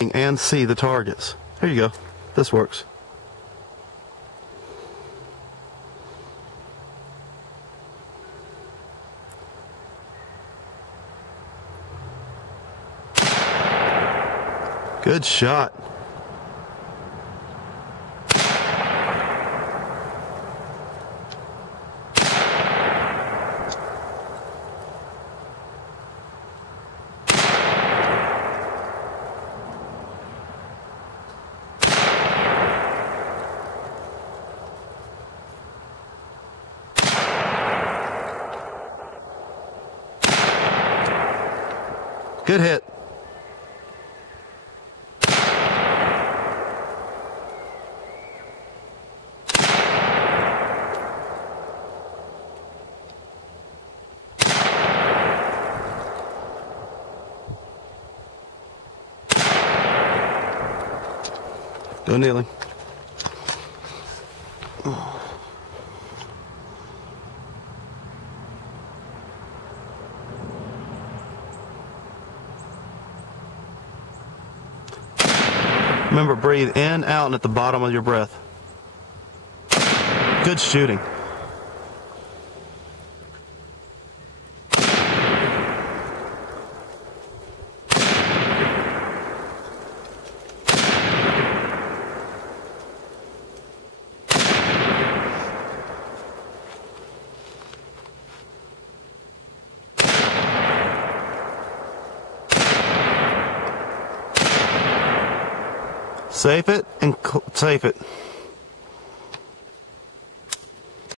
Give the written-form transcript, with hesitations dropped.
and see the targets. Here you go. This works. Good shot. Good hit. Go kneeling. Remember, breathe in, out, and at the bottom of your breath. Good shooting. Safe it and safe it.